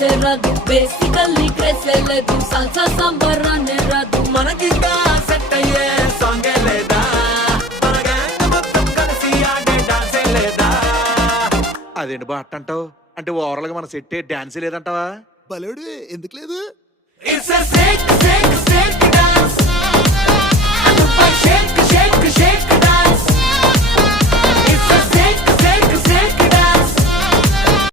డాన్సే రాదు, బేసికల్లీ క్రేసే లేదు, సాల్సా సాంబార్ అనే రాదు. మనకింకా సెట్ అయ్యే సాంగే లేదా, మన గ్యాంగ్ మొత్తం కలిసి ఆడే డాన్సే లేదా. అదేంటి బా అంటావు? అంటే ఓవరాల్ గా మన సెట్ డాన్స్ లేదంటావా? బలేడు ఎందుకు లేదు? It's a shake, shake, shake dance. And the shake